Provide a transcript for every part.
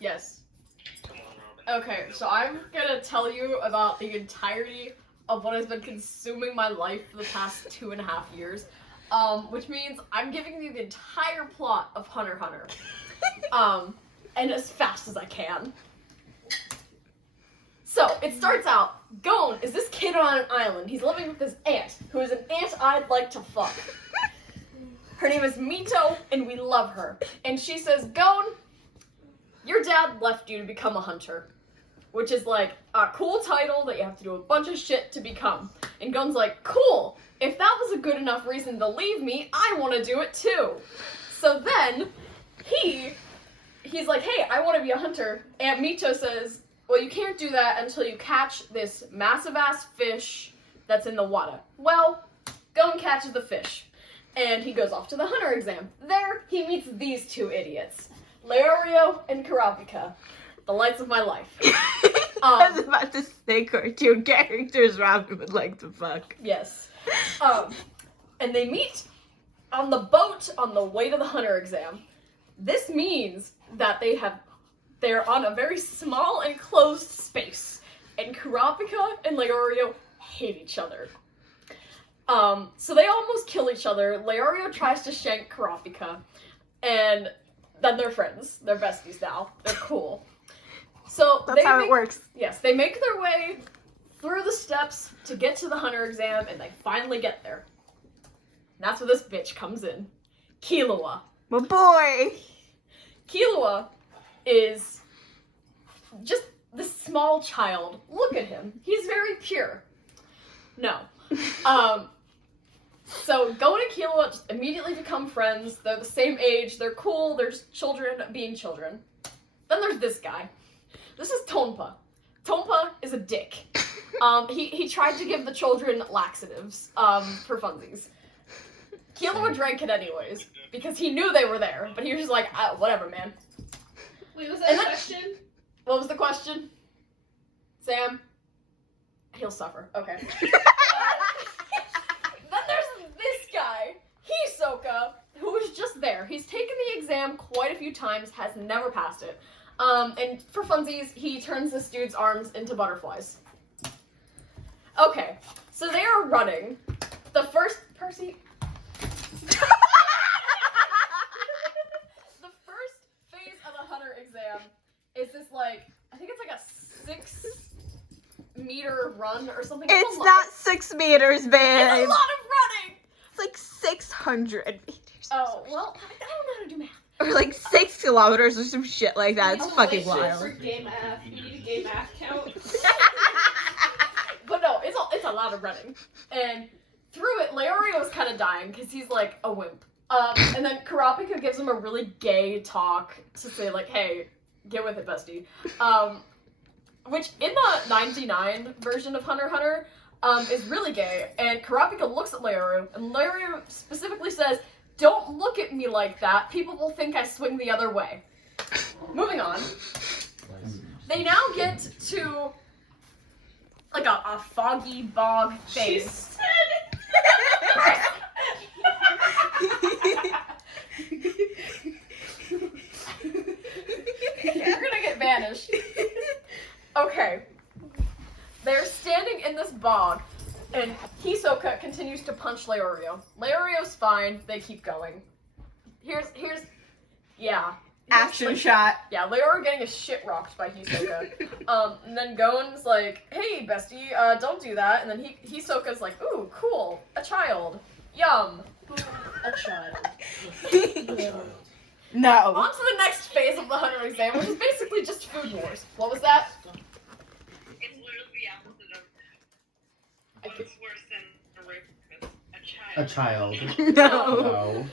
Yes. Okay, so I'm gonna tell you about the entirety of what has been consuming my life for the past 2.5 years. Which means I'm giving you the entire plot of Hunter x Hunter. And as fast as I can. So, it starts out, Gon is this kid on an island. He's living with his aunt, who is an aunt I'd like to fuck. Her name is Mito, and we love her. And she says, Gon, your dad left you to become a hunter. Which is like a cool title that you have to do a bunch of shit to become. And Gon's like, cool, if that was a good enough reason to leave me, I want to do it too. So then, he's like, hey, I want to be a hunter. Aunt Mito says, well, you can't do that until you catch this massive-ass fish that's in the water. Well, Gon catches the fish. And he goes off to the hunter exam. There, he meets these two idiots. Leorio and Kurapika. The lights of my life. I was about to say cartoon characters Robin would like to fuck. Yes. And they meet on the boat on the way to the hunter exam. This means that they're on a very small enclosed space, and Kurapika and Leorio hate each other. So they almost kill each other. Leorio tries to shank Kurapika, and then they're friends. They're besties now. They're cool. So that's how it works. Yes, they make their way through the steps to get to the hunter exam, and they finally get there. And that's where this bitch comes in. Killua. My boy! Killua is just this small child. Look at him. He's very pure. No. So Gon and Killua just immediately become friends. They're the same age. They're cool. They're just children being children. Then there's this guy. This is Tonpa. Tonpa is a dick. He tried to give the children laxatives for funsies. Killua drank it anyways, because he knew they were there, but he was just like, whatever, man. Wait, was that a question? What was the question? Sam? He'll suffer. Okay. Then there's this guy, Hisoka, who was just there. He's taken the exam quite a few times, has never passed it. And for funsies, he turns this dude's arms into butterflies. Okay, so they are running. The first Percy... The first phase of the hunter exam is this, like, I think it's like a 6-meter run or something. It's not 6 meters, babe. It's a lot of running! It's like 600 meters. Oh, well, I don't know how to do math. Or like 6 kilometers or some shit like that. It's fucking wild. For gay math. You need a gay math count. But no, it's a lot of running. And through it, Leorio is kind of dying because he's like a wimp. And then Kurapika gives him a really gay talk to say like, hey, get with it, bestie. Which in the 99 version of Hunter x Hunter is really gay. And Kurapika looks at Leorio, and Leorio specifically says, don't look at me like that. People will think I swing the other way. Moving on. They now get to like a foggy bog phase. You're gonna get banished. Okay. They're standing in this bog, and Hisoka continues to punch Leorio. Leorio's fine. They keep going. Yeah. Action shot. Yeah, Leorio getting his shit rocked by Hisoka. And then Gon's like, hey, bestie, don't do that. And then Hisoka's like, ooh, cool, a child. Yum. A child. No. On to the next phase of the Hunter exam, which is basically just food wars. What was that? It's literally the opposite of what's worse than a rapist. A child. No.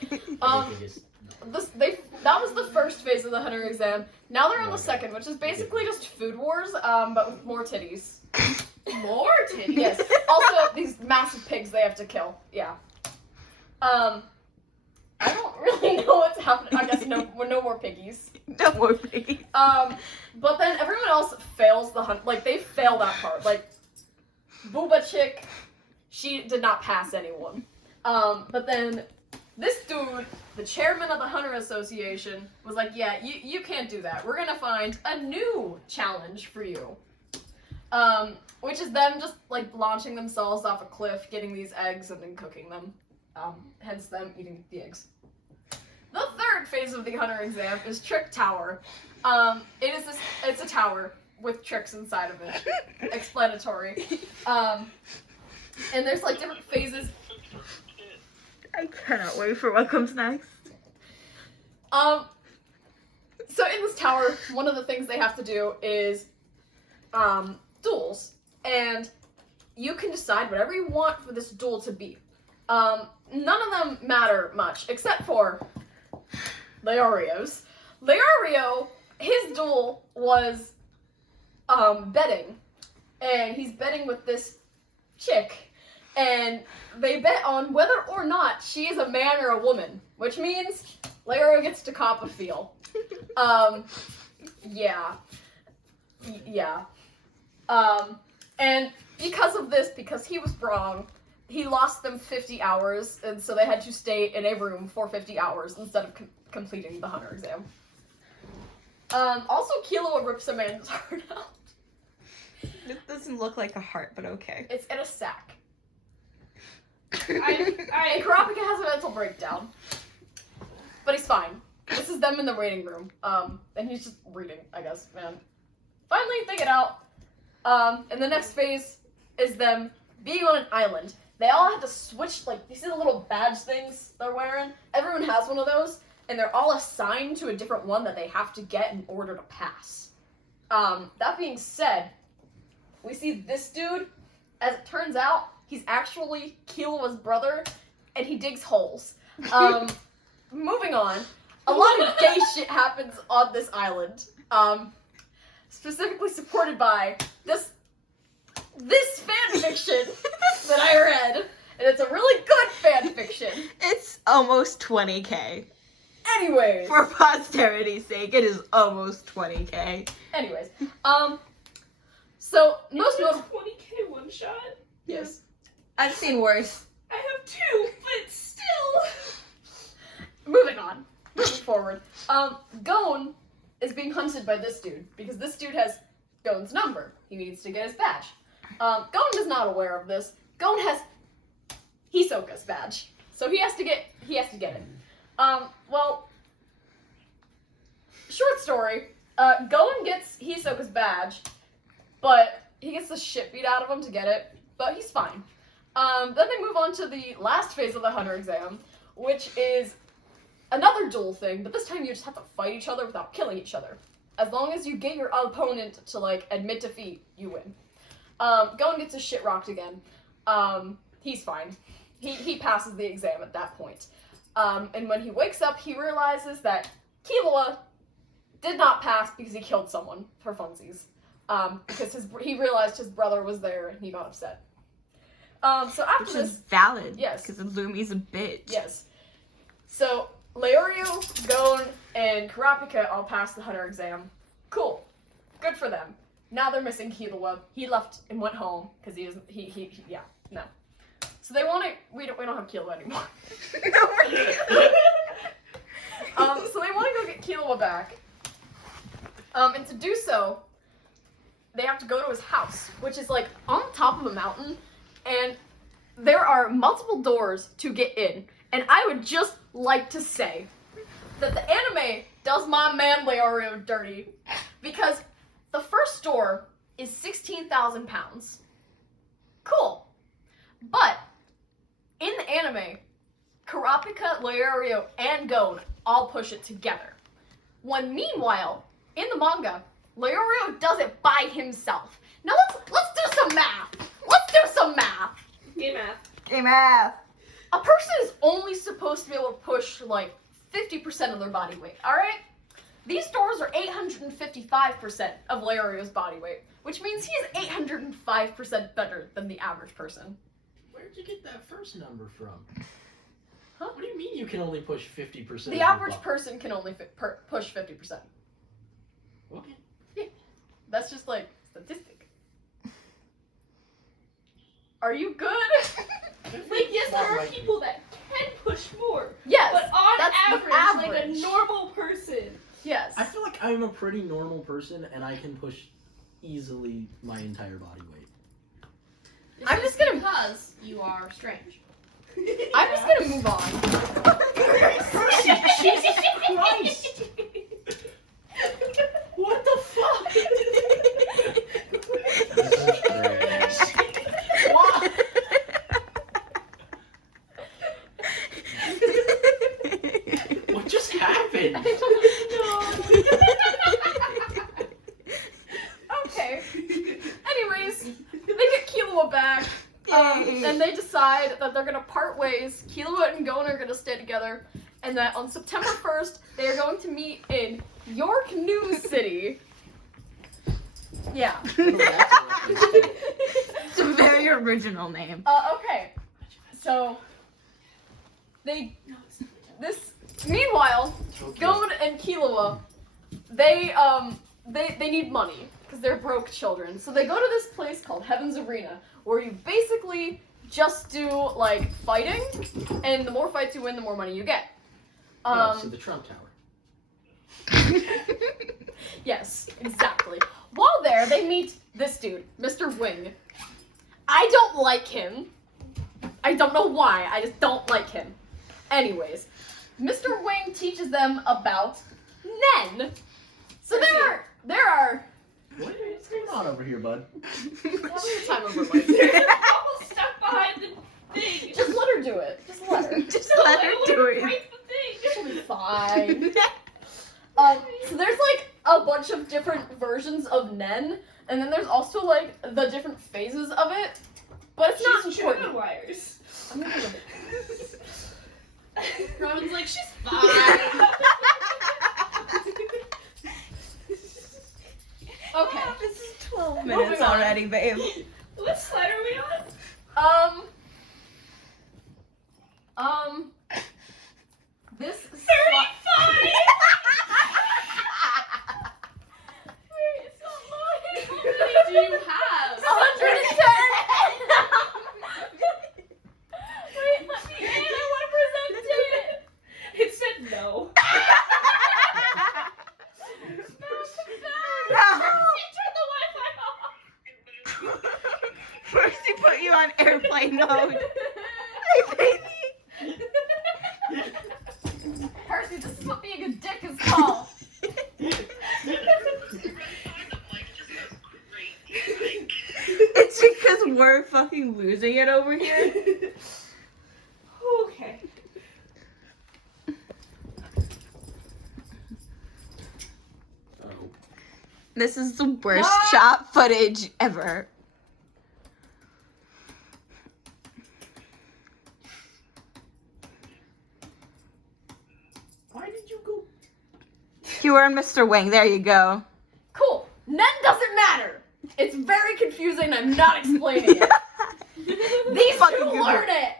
That was the first phase of the Hunter exam. Now they're on the second, which is basically just food wars, but with more titties. More titties? Yes. Also, these massive pigs they have to kill. Yeah. I don't really know what's happening. I guess no more piggies. No more piggies. But then everyone else fails the hunt. Like, they fail that part. Like, Booba Chick, she did not pass anyone. But then this dude, the chairman of the Hunter Association, was like, yeah, you can't do that. We're gonna find a new challenge for you. Which is them just, like, launching themselves off a cliff, getting these eggs, and then cooking them. Hence them eating the eggs. The third phase of the Hunter exam is Trick Tower. It's a tower with tricks inside of it. Explanatory. And there's, like, different phases. I cannot wait for what comes next. So in this tower, one of the things they have to do is, duels. And you can decide whatever you want for this duel to be. None of them matter much, except for Leorio's. Leorio, his duel was, betting. And he's betting with this chick. And they bet on whether or not she is a man or a woman. Which means Leorio gets to cop a feel. Yeah. Yeah. And because of this, because he was wrong, he lost them 50 hours, and so they had to stay in a room for 50 hours instead of completing the Hunter exam. Also, Killua rips a man's heart out. This doesn't look like a heart, but okay. It's in a sack. I And Kurapika has a mental breakdown. But he's fine. This is them in the waiting room. And he's just reading, I guess, man. Finally, they get out. And the next phase is them being on an island. They all have to switch, like, you see the little badge things they're wearing? Everyone has one of those, and they're all assigned to a different one that they have to get in order to pass. That being said, we see this dude, as it turns out, he's actually Killua's brother, and he digs holes. Moving on, a lot of gay shit happens on this island. Specifically supported by this fan fiction that I read. And it's a really good fan fiction. It's almost 20K. Anyways. For posterity's sake, it is almost 20K. Anyways. So, most it's a notable... 20K one shot. Yes. I've seen worse. I have 2, but still. Moving on. Moving forward. Gon is being hunted by this dude, because this dude has Gon's number. He needs to get his badge. Gon is not aware of this. Gon has Hisoka's badge. So he has to get it. Well, short story, Gon gets Hisoka's badge, but he gets the shit beat out of him to get it, but he's fine. Then they move on to the last phase of the Hunter exam, which is another duel thing, but this time you just have to fight each other without killing each other. As long as you get your opponent to, like, admit defeat, you win. Gon gets his shit rocked again. He's fine. He passes the exam at that point. And when he wakes up, he realizes that Killua did not pass because he killed someone for funsies. Because he realized his brother was there and he got upset. So after Which this... is valid. Yes. Because Lumi's a bitch. Yes. So, Leorio, Gon, and Kurapika all passed the Hunter exam. Cool. Good for them. Now they're missing Killua. He left and went home because yeah, no. So they want to. We don't have Killua anymore. So they want to go get Killua back. And to do so, they have to go to his house, which is like on top of a mountain, and there are multiple doors to get in. And I would just like to say that the anime does my man Leorio dirty, because the first door is 16,000 pounds. Cool. But in the anime, Kurapika, Leorio, and Gon all push it together. When meanwhile, in the manga, Leorio does it by himself. Now let's do some math. Let's do some math. Gay math. Hey, math. A person is only supposed to be able to push, like, 50% of their body weight, alright? These doors are 855% of Leorio's body weight, which means he is 805% better than the average person. Where'd you get that first number from? Huh? What do you mean you can only push 50%? The average person can only push 50%. Okay. That's just, like, statistic. Are you good? Like, yes, there are people that can push more, Yes. But on that's the average, like a average. normal person. Yes. I feel like I'm a pretty normal person and I can push easily my entire body weight. I'm just gonna- Because you are strange. I'm just gonna move on. Jesus Christ! What the fuck? This is great. Why? What just happened? Okay. Anyways, they get Killua back, and they decide that they're gonna part ways. Killua and Gon are gonna stay together, and that on September 1st, they are going to meet in York New City. Yeah. It's a very original name. Okay. So, meanwhile, Gon and Killua, they need money because they're broke children. So they go to this place called Heaven's Arena, where you basically just do like fighting, and the more fights you win, the more money you get. So the Trump Tower. Yes, exactly. While there, they meet this dude, Mr. Wing. I don't like him. I don't know why. I just don't like him. Anyways, Mr. Wing teaches them about Nen. So there are. What's going on over here, bud? Having the time of her life. I'll step behind the thing. Just let her do it. Just let her. Just let her do it. Break the thing. She'll be fine. So there's like a bunch of different versions of Nen, and then there's also like the different phases of it, but it's not She's important. chewing wires. I'm not gonna- Robin's like, she's fine. Okay. This is 12 Moving minutes on. already, babe. What slide are we on? This 35! Wait, it's not mine. How many do you have? 110. Wait, let me in. I want to present it. It said no. No. Turn the Wi-Fi off. First he put you on airplane mode. Percy, this is what being a dick is called. It's because we're fucking losing it over here. Okay. Oh. This is the worst Ah! shot footage ever. Why did you go? You were on Mr. Wing. There you go. Cool. Nen doesn't matter. It's very confusing. I'm not explaining it. These Fucking two Google. learn it.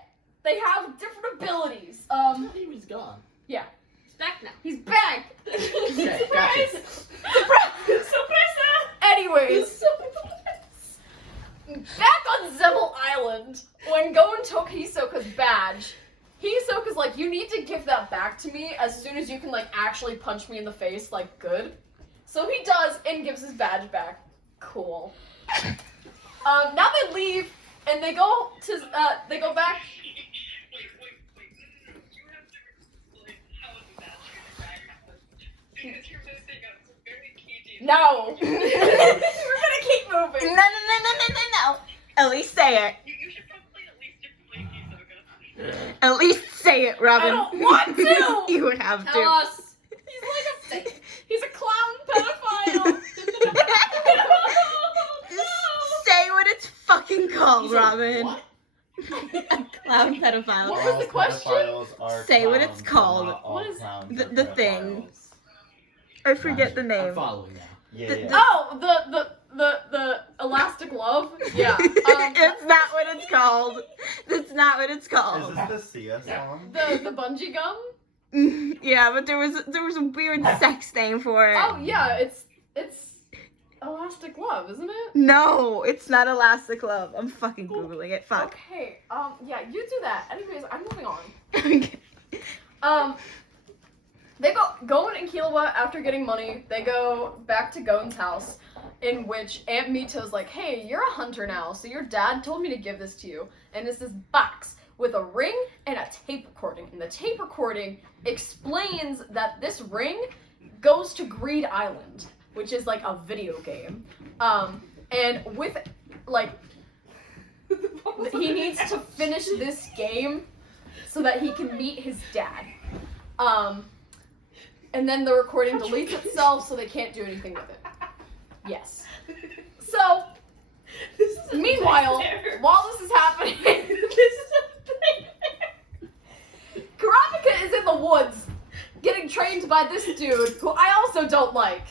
They have different abilities. I thought he was gone. It's back now. He's back. Okay, gotcha. Surprise! Anyways, back on Zebbel Island, when Gon took Hisoka's badge, Hisoka's like, you need to give that back to me as soon as you can, like, actually punch me in the face, like, good. So he does and gives his badge back. Cool. Now they leave, and they go back. Wait. You have to explain how the match is back because you're missing out some very key details. No. We're gonna keep moving. No. At least say it. You should probably at least explain Hisoka. At least say it, Robin. I don't want to. You would have Tell to. us. He's a clown pedophile. Say what it's fucking called, He's a Robin. what? A clown pedophile. What was the question? Pedophiles are Say what it's clowns, but called. not all What is clowns the are thing? pedophiles. I forget the I'm name. following now. Yeah, The- yeah. Oh, the elastic love. Yeah. It's not what it's called. That's not what it's Is called. this the Sia song? The bungee gum. Yeah, but there was a weird sex name for it. Oh yeah, it's elastic love, isn't it? No, it's not Elastic Love. I'm fucking googling it. Fuck. Okay. Yeah, you do that. Anyways, I'm moving on. Okay. They go Gon and Killua after getting money. They go back to Gon's house, in which Aunt Mito's like, "Hey, you're a hunter now, so your dad told me to give this to you." And it's this box with a ring and a tape recording. And the tape recording explains that this ring goes to Greed Island, which is like a video game. And with like he needs to finish this game so that he can meet his dad. And then the recording deletes itself so they can't do anything with it. Yes. So, meanwhile, while this is happening, Kurapika is in the woods getting trained by this dude who I also don't like.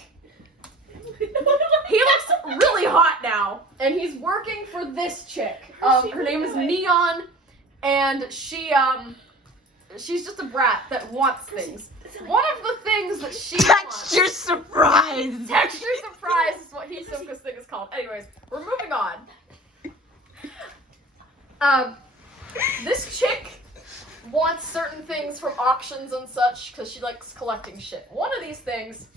He looks really hot now, and he's working for this chick. Her name is Neon, and she's just a brat that wants things. One of the things that she wants... Texture surprise! Texture surprise is what Hisoka's thing is called. Anyways, we're moving on. This chick wants certain things from auctions and such because she likes collecting shit. One of these things,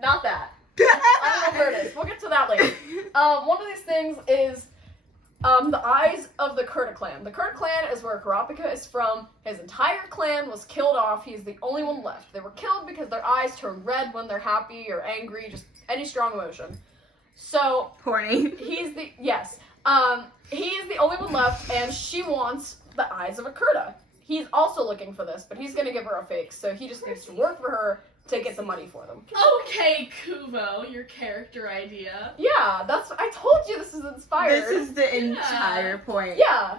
not that. I don't know where it is. We'll get to that later. One of these things is the eyes of the Kurta clan. The Kurta clan is where Kurapika is from. His entire clan was killed off. He's the only one left. They were killed because their eyes turn red when they're happy or angry, just any strong emotion. So Horny. he's the only one left, and she wants the eyes of a Kurta. He's also looking for this, but he's gonna give her a fake, so he just needs to work for her to get the money for them. Okay, Kubo, your character idea. Yeah, I told you this is inspired. This is the entire point. Yeah.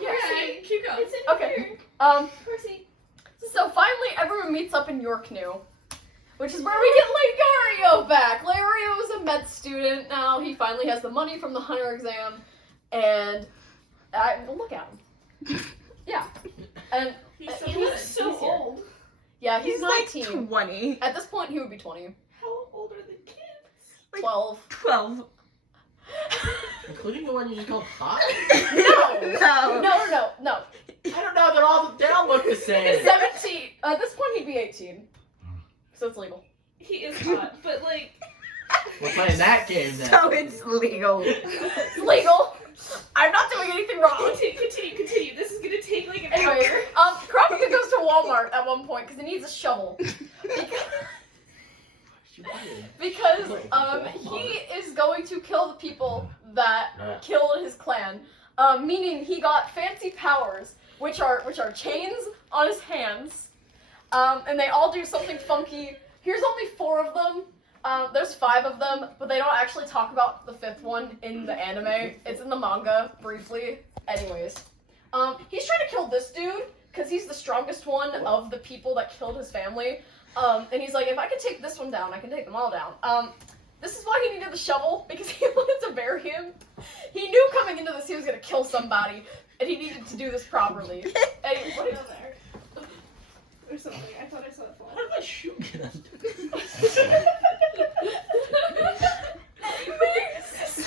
Okay, keep going. Okay. Percy. So finally everyone meets up in Yorknew, which is where we get Legario back. Legario is a med student now. He finally has the money from the hunter exam, and look at him. Yeah. And He's so, he's good. so He's here. old. Yeah, he's like 19. 20. At this point, he would be 20. How old are the kids? Like 12. 12. Including the one you just called hot? No! No. I don't know, they all look the same. 17. At this point, he'd be 18. So it's legal. He is hot, but like. We're playing that game then. So it's legal. It's legal. I'm not doing anything wrong. Continue. This is gonna take like an Anyway, hour. Kurapika goes to Walmart at one point because he needs a shovel. Because he is going to kill the people that killed his clan. Meaning he got fancy powers, which are chains on his hands. And they all do something funky. Here's only 4 of them. There's 5 of them, but they don't actually talk about the 5th one in the anime. It's in the manga, briefly. Anyways. He's trying to kill this dude, because he's the strongest one of the people that killed his family. And he's like, if I can take this one down, I can take them all down. This is why he needed the shovel, because he wanted to bury him. He knew coming into this he was gonna kill somebody, and he needed to do this properly. Anyway, what is there? There's something. I thought I saw it fall. How did my shoe get under?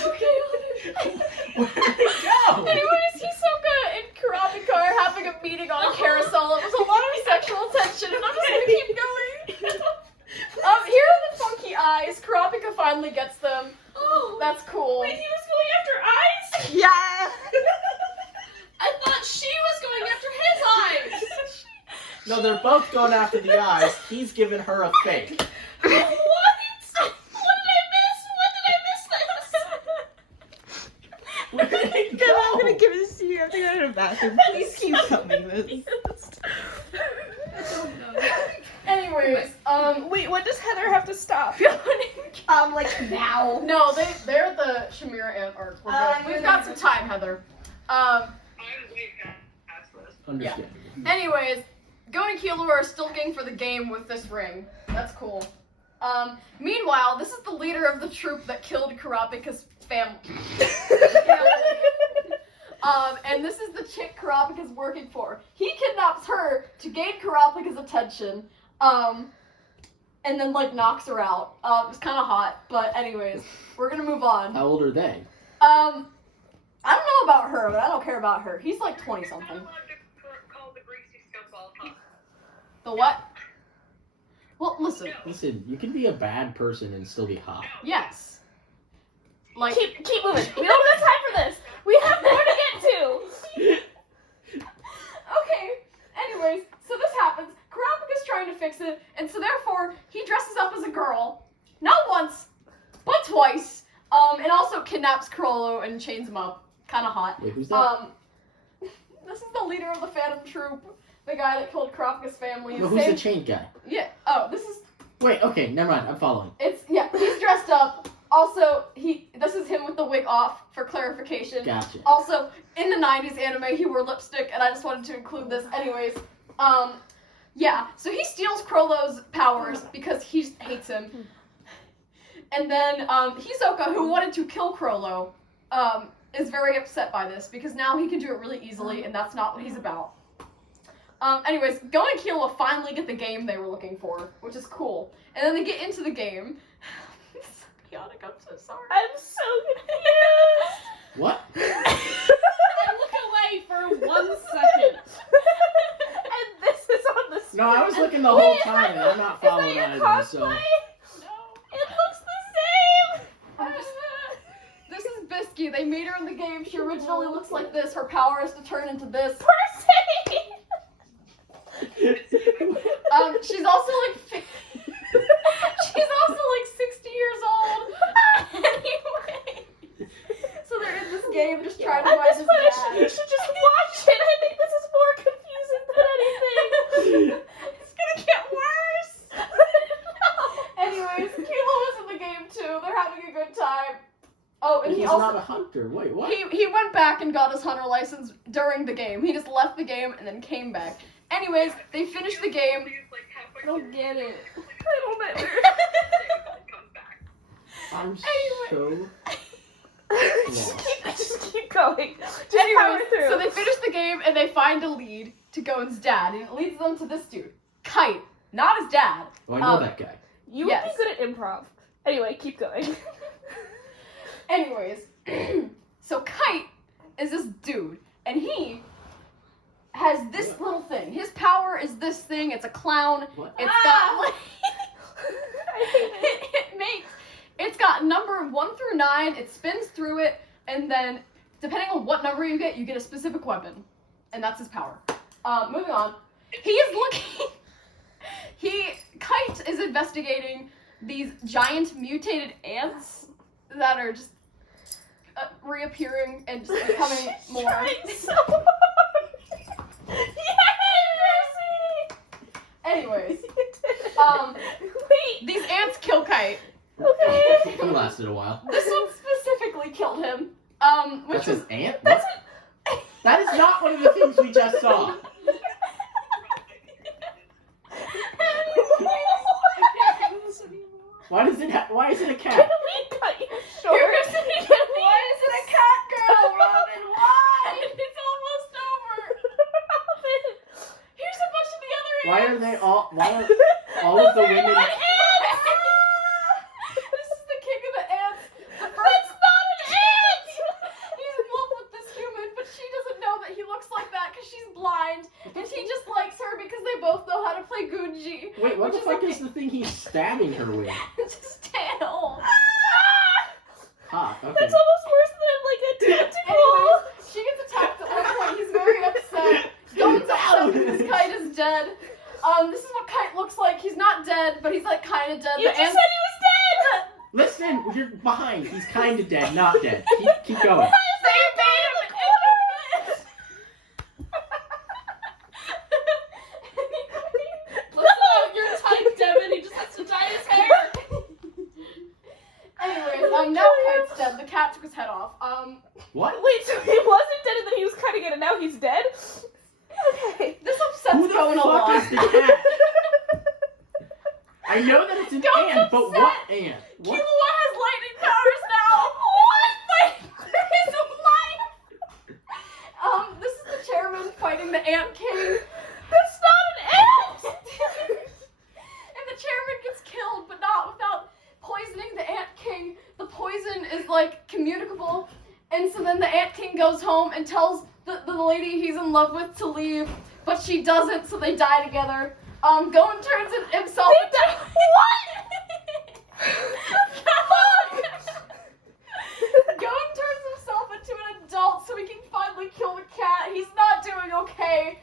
so chaotic. Where did it go? Anyways, Hisoka and Kurapika are having a meeting on a carousel. It was a lot of sexual tension, and I'm just gonna keep going. Here are the funky eyes. Kurapika finally gets them. Oh. That's cool. Wait, he was going after eyes? Yeah. I thought she was going after his eyes. No, they're both going after the eyes. He's giving her a fake. What? What did I miss? When did I miss this? Where did it No, I'm gonna go? give this to you. I have to go to the bathroom. Please keep filming this. Oh, no. Anyways, Wait, when does Heather have to stop? Like now. no, they're the Shamira Ant arc. We're good. We've got some time, Heather. I'm way past this. Understand. Anyways, Gon and Killua are still looking for the game with this ring. That's cool. Meanwhile, this is the leader of the troop that killed Kurapika's family. And this is the chick Kurapika's working for. He kidnaps her to gain Kurapika's attention, and then, like, knocks her out. It's kind of hot, but anyways, we're gonna move on. How old are they? I don't know about her, but I don't care about her. He's like 20-something. I'm allowed to call the greasy scum ball hot. The what? Well, listen. Listen, you can be a bad person and still be hot. Yes. Like, Keep moving. We don't have time for this. We have more to get to. okay. Anyways, so this happens. Kurapika's trying to fix it, and so therefore he dresses up as a girl, not once, but twice. And also kidnaps Chrollo and chains him up. Kind of hot. Wait, who's that? This is the leader of the Phantom Troop, the guy that killed Kurapika's family. No, who's the chained guy? Yeah. Oh, this is. Wait, okay, never mind. I'm following. He's dressed up. Also, this is him with the wig off for clarification. Gotcha. Also, in the 90s anime, he wore lipstick, and I just wanted to include this. Anyways, yeah, so he steals Chrollo's powers because he hates him. And then, Hisoka, who wanted to kill Chrollo, is very upset by this because now he can do it really easily, and that's not what he's about. Anyways, Go and Killua finally get the game they were looking for, which is cool. And then they get into the game. It's so chaotic, I'm so sorry. I'm so confused. What? I look away for 1 second. And this is on the screen. No, I was looking the whole time, and I'm not following Is that either, your cosplay? so... No. It looks the same. This is Bisky. They made her in the game. She originally looks like this. Her power is to turn into this. Percy. She's also like 60 years old. Anyway, so they're in this game just trying to At find this his point, dad. you should just watch it. I think this is more confusing than anything. It's gonna get worse. Anyways, Kilo was in the game too. They're having a good time. Oh, and He's he not also a hunter. Wait, what? he went back and got his hunter license during the game. He just left the game and then came back. Anyways, they finished the game. I don't get it. I don't either. I'm Anyway. so... Just keep going. Just power Anyways, through. so they finish the game and they find a lead to Gon's dad, and it leads them to this dude, Kite, not his dad. Oh, I know that guy. You Yes. would be good at improv. Anyway, keep going. Anyways, so Kite is this dude, and he has this little thing. His power is this thing. It's a clown. What? It's got like it's got number 1 through 9. It spins through it, and then depending on what number you get a specific weapon, and that's his power. Moving on. He is looking. Kite is investigating these giant mutated ants that are just reappearing and just becoming more. Trying so hard. Yes, Anyways, wait. these ants kill Kite. Okay. He lasted a while. This one specifically killed him. Which That's is an ant? What? That is not one of the things we just saw. Why is it a cat? Can we cut you short? Why is it a cat girl, Robin? Why? It's almost over. Robin. Here's a bunch of the other ants. Why are all of the women... This is the king of the ants. That's not an ant! He's in love with this human, but she doesn't know that he looks like that because she's blind, and he just likes her because they both know how to play Gunji. Wait, what the Which is fuck okay. is the thing he's stabbing her with? It's his tail. Ah, okay. That's almost worse than like a tentacle. Anyways, she gets attacked at one point. He's very upset. Gone's upset because Kite is dead. This is what Kite looks like. He's not dead, but he's like kind of dead. You The just ants- said he was dead! Listen, you're behind. He's kind of dead, not dead. Keep going. Why is there a bait in the corner? No, you're tight, Devin. He just has to dye his hair. Anyways, now Kite's dead. The cat took his head off. What? Wait, so he wasn't dead and then he was cutting it and now he's dead? Okay. This upsets Who the Gon a fuck lot. is the cat? I know that it's an Gon's ant, but upset. what ant? What? Killua has lightning powers now. What? There is a life. This is the chairman fighting the Ant King. That's not an ant! And the chairman gets killed, but not without poisoning the Ant King. The poison is like communicable, and so then the Ant King goes home and tells the lady he's in love with to leave, but she doesn't, so they die together. Gon turns himself into... Gon turns himself into an adult so he can finally kill the cat. He's not doing okay.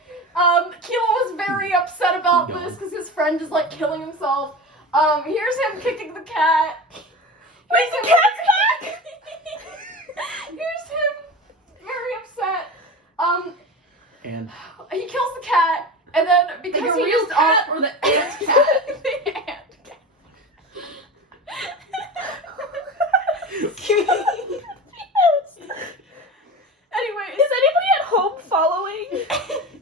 Kilo was very upset about this because his friend is like killing himself. Here's him kicking the cat. Wait, the cat's back! Here's him very upset. And He kills the cat, and then because The he real used cat all... or the ant cat? The ant cat. Anyway, Is anybody at home following?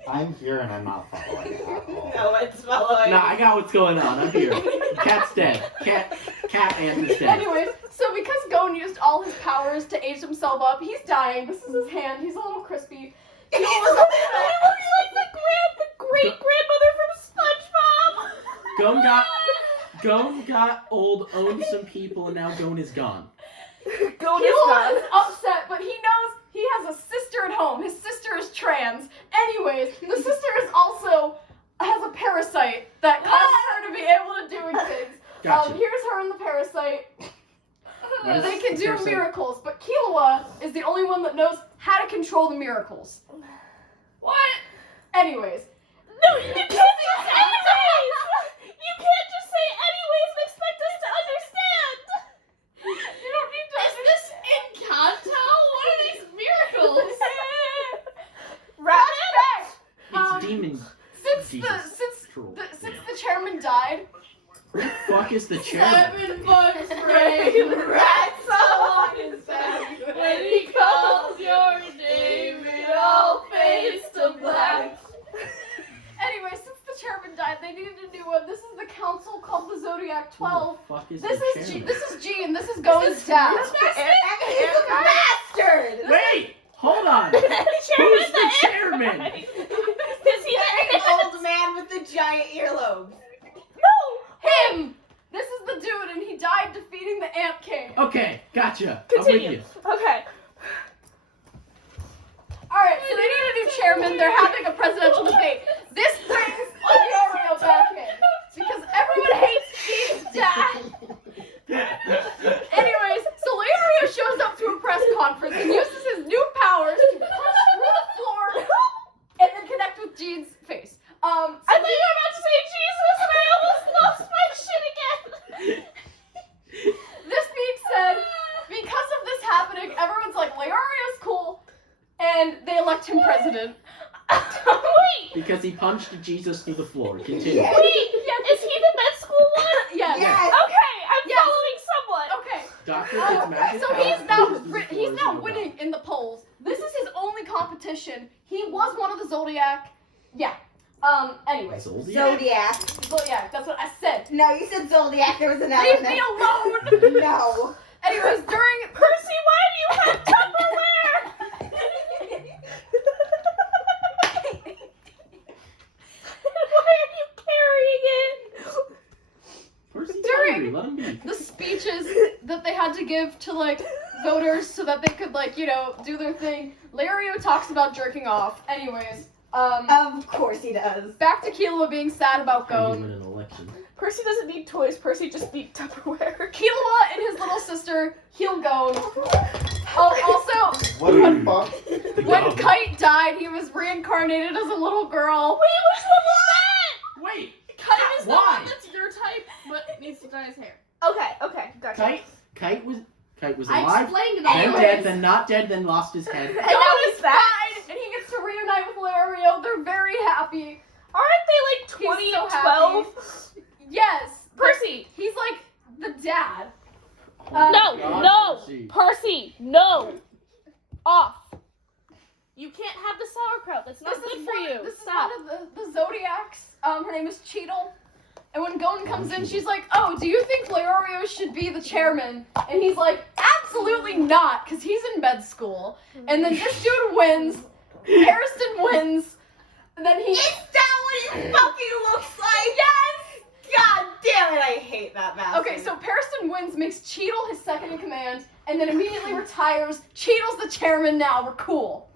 I'm here and I'm not following at all. No, it's following. nah, I got what's going on. I'm here. Cat's dead. Cat and is dead. anyways, so because Gon used all his powers to age himself up, he's dying. This is his hand. He's a little crispy. He looks like the great grandmother from SpongeBob. Gon got old, owned some people, and now Gon is gone. Gon is Kilo gone. is upset, but he knows he has a sister at home. His sister is trans. Anyways, the sister is also has a parasite that causes her to be able to do things. Gotcha. Here's her in the parasite. What is They can the do parasite? miracles, but Killua is the only one that knows how to control the miracles. What? Anyways, No, you can't say anyways! You can't just say anyways and expect us to understand! you don't need to. Is this Encanto? What are these miracles? Rabbit? It's demon. Since Jesus. since the chairman died, Who the fuck is the chairman? 7 bucks rain, rats along his back. When he calls your name, it all fades to black. anyway, since the chairman died, they needed a new one. This is the council called the Zodiac 12. Who the fuck is This the is G, chairman? this is G, and this is Gon's dad. He's a bastard! Wait! Hold on! The Who's the chairman? Is he An old man with the giant earlobes. Him! This is the dude, and he died defeating the Ant King. Okay, gotcha. Continue. I'm with you. Okay. Alright, so they need a new chairman. They're having a presidential debate. This brings Leorio back in. Because everyone hates G's dad. Anyways, so Leorio shows up to a press conference and uses his new powers to punch through the floor and then connect with Gene's face. I thought you were about to say Jesus, and I almost lost my shit again. This being said, because of this happening, everyone's like, Leorio's cool, and they elect him president. Wait, Because he punched Jesus through the floor. Continue. Yeah. wait, is he the med school one? Yes. Yes. Okay, I'm Yes. following someone. Okay. Doctor gets magic So powers, he's now punches through the he's floor, now no winning doubt. in the polls. This is his only competition. He was one of the Zodiac. Yeah. Anyways. Zodiac. Zodiac. That's what I said. No, you said Zodiac. There was another Leave one. me alone. No. Anyways, during Percy, why do you have Tupperware? Why are you carrying it? Percy's During- hungry, let him be. the speeches that they had to give to like voters so that they could like do their thing, Leorio talks about jerking off. Anyways, Of course he does. back to Killua being sad about How do you Gon. win an election? Percy doesn't need toys. Percy just needs Tupperware. Killua and his little sister heal Gon. Also, What the fuck? when Kite died, he was reincarnated as a little girl. Wait, which one was that? Wait! Kite is the Why? one that's your type, but needs to dye his hair. Okay, gotcha. Kite was I alive, explained it then Anyways. dead, then not dead, then lost his head. And now he's fine, and he gets to reunite with Leorio. They're very happy. Aren't they like 20 He's so and happy. 12? Yes. Percy! He's like the dad. No, God, no! Percy. Percy, no! Off. You can't have the sauerkraut. That's not This good is for one, you. This Stop. is one of the Zodiacs. Her name is Cheetle. And when Gon comes in, she's like, "Oh, do you think Leorio should be the chairman?" And he's like, "Absolutely not, because he's in med school." And then this dude wins. Harrison wins. And then he. Is that what it fucking looks like? Yes! God damn it, I hate that bastard. Okay, so Harrison wins, makes Cheetle his second in command, and then immediately retires. Cheetle's the chairman now. We're cool.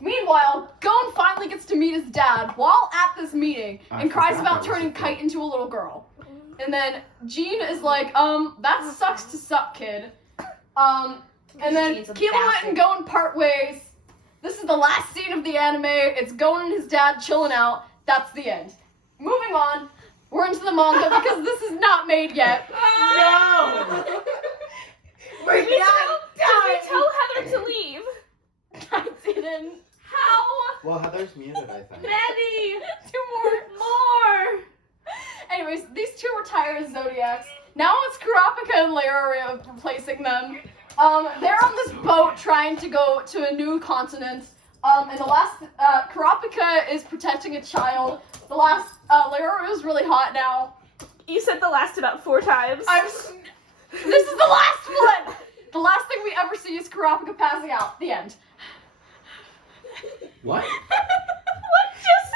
Meanwhile, Gon finally gets to meet his dad while at this meeting I and cries forgot about that was turning a Kite thing. into a little girl. And then Jean is like, that sucks to suck, kid. And then Jean's a Keelan bastard. and Gon part ways. This is the last scene of the anime. It's Gon and his dad chilling out. That's the end. Moving on. We're into the manga because this is not made yet. No! We're Did not we done! tell Heather to leave? I didn't. How Well, Heather's muted, I think. many? 2 more. More. Anyways, these 2 retire as Zodiacs. Now it's Kurapika and Leia replacing them. They're on this boat trying to go to a new continent. And the last, Kurapika is protecting a child. The last, Leia is really hot now. You said the last about 4 times. This is the last one! The last thing we ever see is Kurapika passing out. The end. What? What just